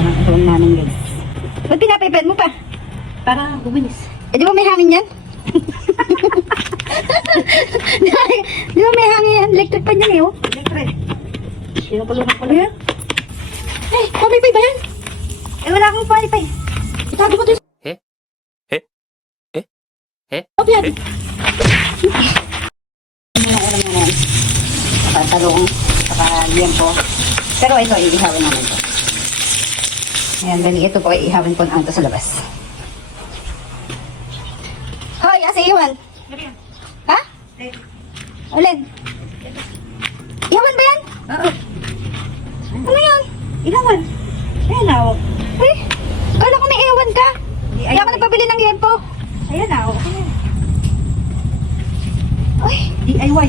ng phone namin guys. Ba't pinapiped mo pa? Para bumilis. Eh di ba may hangin yan? Di ba may hangin yan? Electric pan yan eh oh. Siyempre. Sinapulungan ko lang. Ayan. Eh, pamipay ba yan? Eh wala akong pamipay. Itago mo dito. Oh, yan. Alam na yan. Saka talong, saka liempo. Pero ito, iihawin namin ito. Ayan, dali ito po, iihawin po namin ito sa labas. Hoy, asa iwan? Ha? Ulen? Iwan ba yan? Oo. Ano yan? Ilawan. Ayan na ako. Eh, kala ko may iwan ka. Hindi ako nagpabili ng liempo. Ayan na ako. Ay, DIY.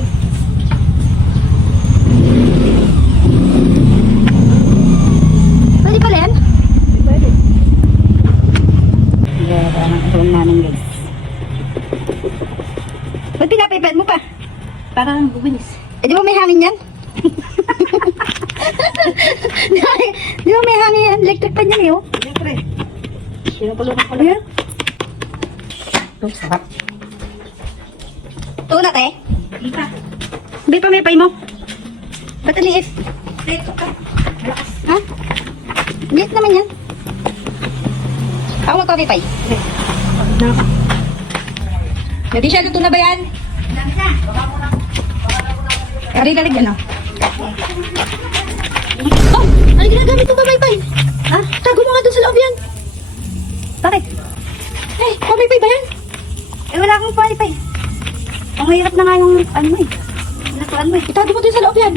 pwede pala yan? Pwede. Gaya ng phone namin guys. Ba't pinapiped mo pa? Para bumilis. Eh di ba may hangin yan? Di ba may hangin yan? Electric pan yan eh oh. Siyempre. Sinapulungan ko lang. Ayan. Ito, sarap. Ito na te. Di pa. Hindi pa may pay mo. Ba't ang liit? Dito ka. Malakas. Ha? Liit naman yan. Ako magpapipay. Na ka. Hindi siya luto na ba yan? Dami na. Kari-karig ano? Oh! Ano ginagamit mo pamipay? Ha? Tago mo nga doon sa loob yan. Bakit? Eh, pamipay ba yan? Eh, wala akong pamipay. Ang hirap na nga yung ano mo eh. Pinatuan mo eh. Itago mo doon sa loob yan.